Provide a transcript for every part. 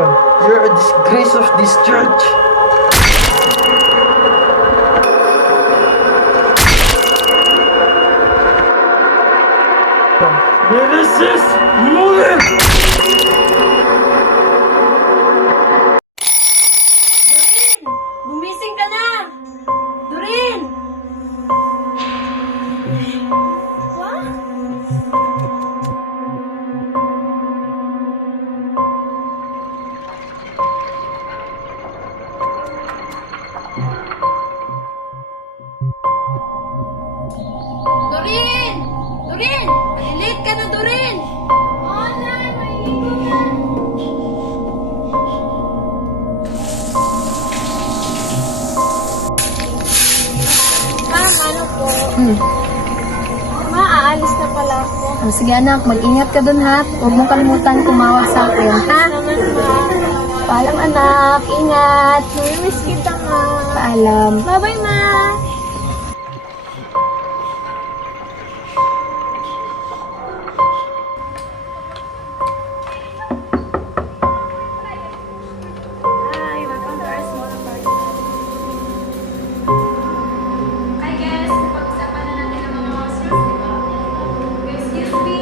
You're a disgrace of this church. Neresis! Muli! Doreen! Gumising ka na! Doreen! What? Doreen! Doreen! Late ka na, Doreen! Oo na, mahilig ko na. Ma'am, ano po? Aalis na pala ako. Oh, sige anak, mag-ingat ka dun ha. Huwag mo kalimutan tumawag sa akin, ha? Salamat, ma'am. Paalam anak, ingat. Namimiss kita, ma'am. Paalam. Bye-bye, ma'am. Hi, welcome to our small apartment. I guess, napag-usapan na natin ang mga house rules, di ba? Excuse me.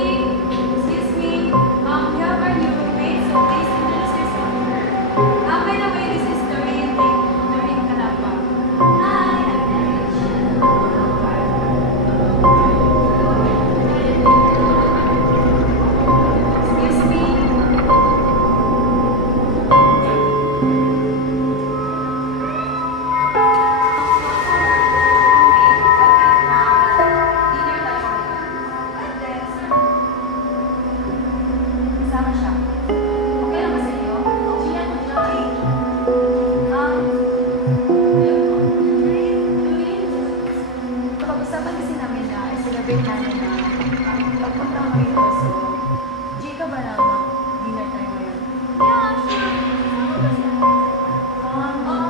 We have our new roommate, so please introduce yourself to her. By the way, this is Doreen Calapa. Hi, I'm Derek. Excuse me. Dinner tayo. Kasama siya. Okay lang ba sa iyo? Siya ko siya. Pag-usapan kasi namin na i-celebrate namin na pagpunta mo rito. So, Jika ba na dinner tayo ngayon? Yeah, sure.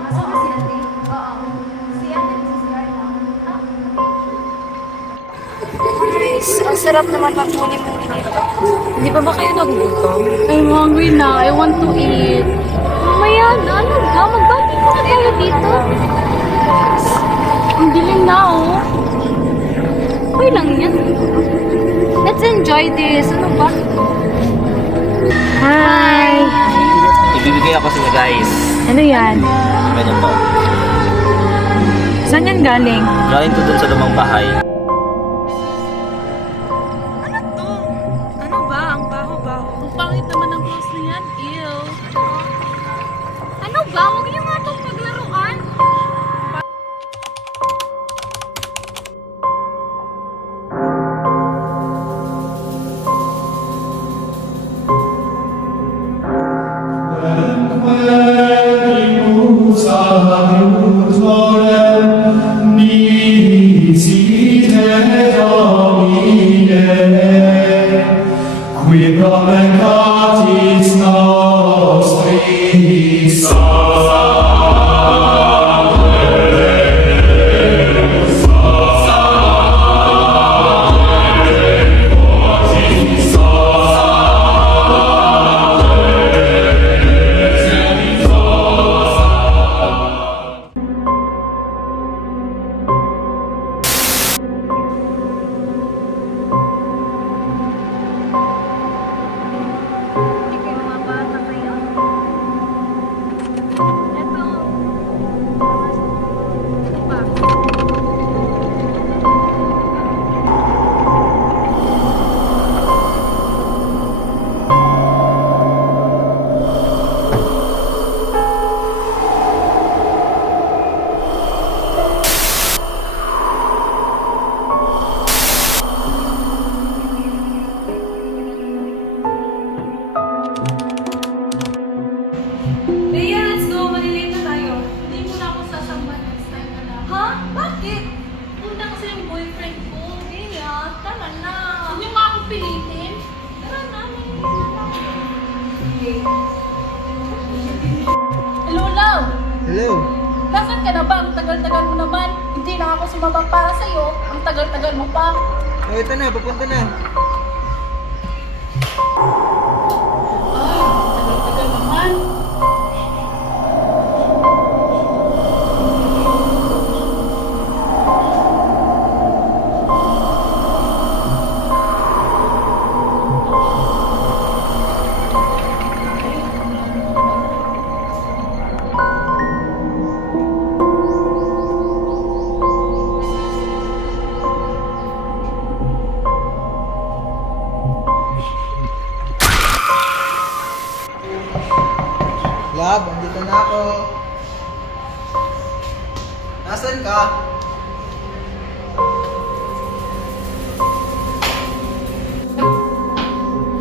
Kasama si Ate? Oo. Si Ate, si CR lang. Guys, ang sarap naman magmuni-muni dito. Hindi pa ba kayo nagugutom? I'm hungry na. I want to eat. Mamaya na. Ano ba? Magbati ko na tayo dito. Ang dilim na, oh. Okay lang yan. Let's enjoy this. Ano ba? Hi! Ibibigay ako sa inyo guys. Ano yan? Ganyan to. Saan yan galing? Galing to dun sa lumang bahay. Ano ba? Ang baho-baho. Ang pangit naman ng clothes na yan. Ew. Ano ba? Huwag niyo nga itong paglaruan. Qui peccatis nostri Leia, let's go. Malilate na tayo. Hindi mo na ako sasamban next time na lang. Ha? Bakit? Una kasi yung boyfriend ko. Leia, tara na. Huwag niyo nga akong pilitin. Tara na, malilate na tayo. Okay. Hello, love. Hello. Nasaan ka na ba? Ang tagal-tagal mo naman. Hindi na ako sumabang para sa'yo. Ang tagal-tagal mo pa. Oh, ito na, papunta na. Tagal-tagal naman. Love, andito na ako. Nasaan ka?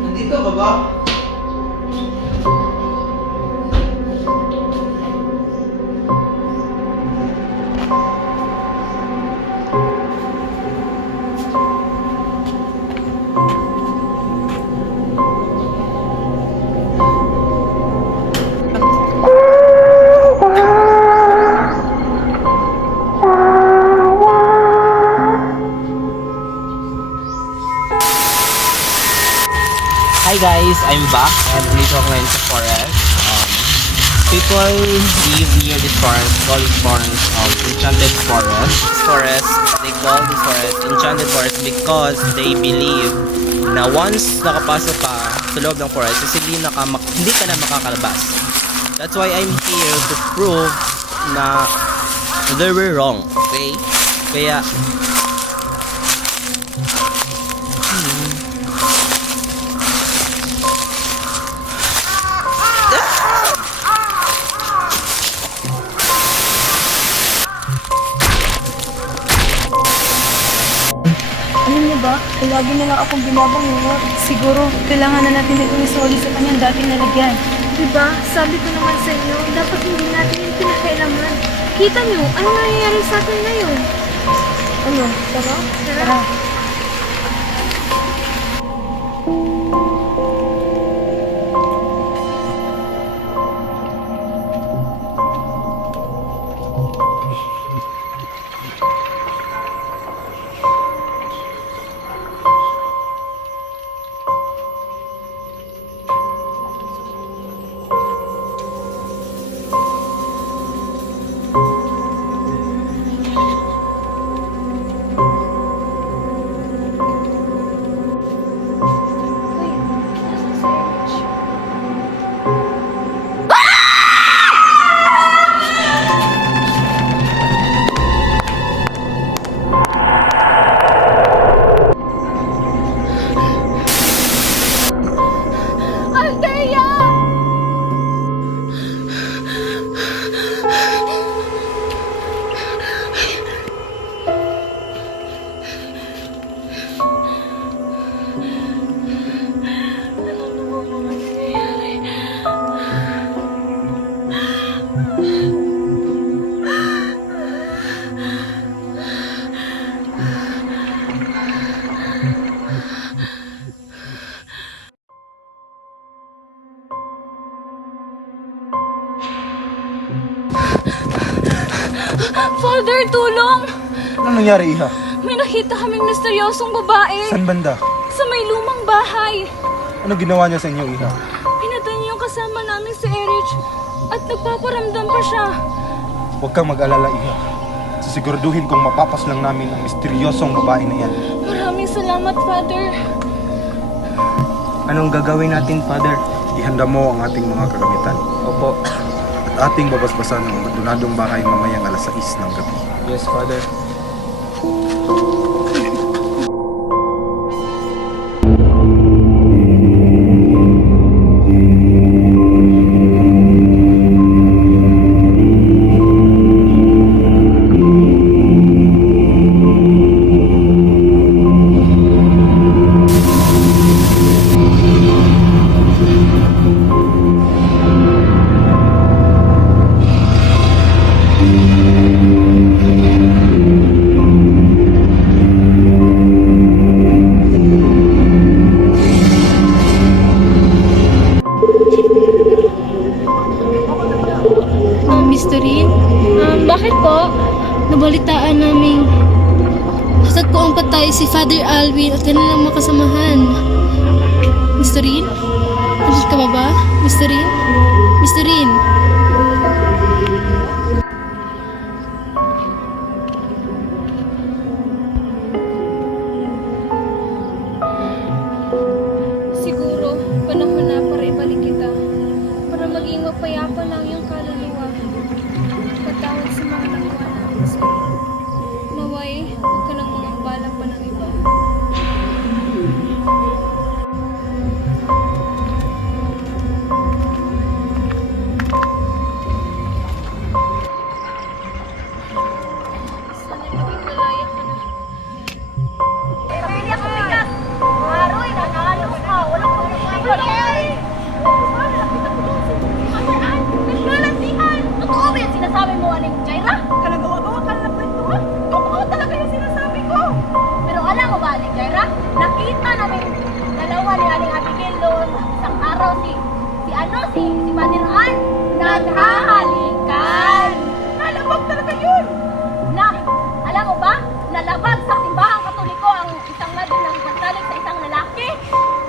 Nandito ka ba? Hi guys, I'm back and dito ako ngayon sa forest. People live near this forest, call this forest enchanted forest. This forest, they call this forest enchanted forest because they believe na once nakapasok ka sa loob ng forest, is hindi ka na makakalabas. That's why I'm here to prove na they were wrong, okay? Kaya Alam niyo ba, lagi na lang akong binabangungot. Siguro, kailangan na natin itong isoli sa kanyang dating nalagyan. Diba? Sabi ko naman sa inyo, dapat hindi natin yung pinakailaman. Kita nyo, ano nangyayari sa atin ngayon? Ano, tara? Tara. Father, tulong! Ano nangyari, Iha? May nakita kaming misteryosong babae San banda? sa may lumang bahay. Ano ginawa niya sa inyo, Iha? Pinatay niya yung kasama namin si Erich at nagpaparamdam pa siya. Huwag kang mag-alala, Iha. Sisiguraduhin kong mapapas lang namin ang misteryosong babae na yan. Maraming salamat, Father. Anong gagawin natin, Father? Ihanda mo ang ating mga kagamitan. Opo. At ating babasbasan ang abandonadong bahay mamayang alas 6 ng gabi. Yes, Father. Mystery? Bakit po? Nabalitaan namin hasad po ang patay si Father Alvin at kanilang mga kasamahan. Mystery? Nandun ka ba ba? Mystery? Mystery? Siguro, panahon na para ibalik kita. Para maging mapayapa lang yung kaluluwa. Patawad sa mga nagawa namin sa'yo. Naway, huwag ka nang mangambala pa ng iba. maghahalikan. Nalabag talaga yun. Na, alam mo ba, nalabag sa simbahang katoliko ang isang madre na nagsasalig sa isang lalaki.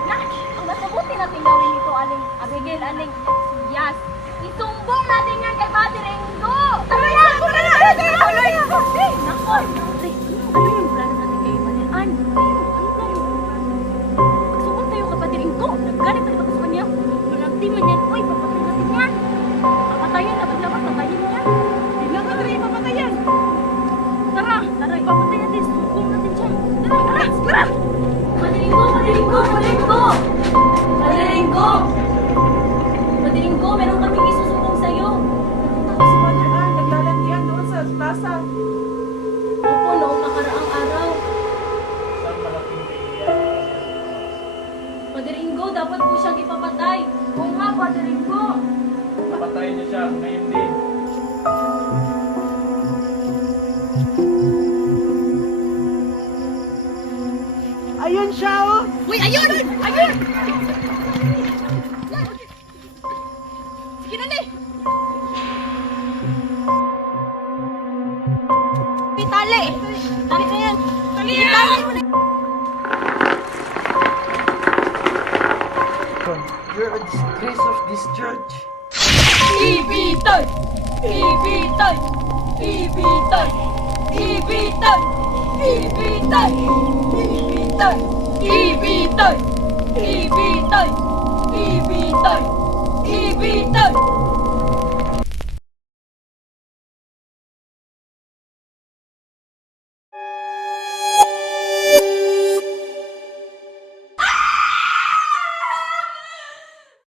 Na, ang mas mabuti natin gawin ito, aling Abigail, aling Yes. Isumbong natin yan kay Father Ringo. Tara na! Tara na! Tuloy! Nako! Ano yung plano natin kay Father Ann? Magsumbong tayo kay Father Ringo. Naggalit tayo sa kanya. Malagti man yan. Uy, papatay natin yan. Papatayan na. Paglabas, patayin niya. Hindi lang ka tayo papatayan. Tara! Tara, ipapatay natin. Sumbong natin siya. Tara! Tara! Tara! Father Ringo! Father Ringo! Father Ringo! Father Ringo! Father Ringo, meron kaming isusumbong sa'yo. Si Father Ann, naglalandian doon sa plaza. Opo, noong nakaraang araw. Father Ringo, dapat po siyang ipapatay. Oo nga, Father Ringo. Papatayin niyo siya, ngayon din. Ayun siya, oh! Uy, ayun! Ayun! Sige na, Lee! Pitali! Tali na yan! Tali mo na! You're a disgrace of this church. Ibitay! Ibitay! Ibitay! Ibitay! Ibitay! Ibitay! Ibitay! Ibitay! Ibitay! Ibitay!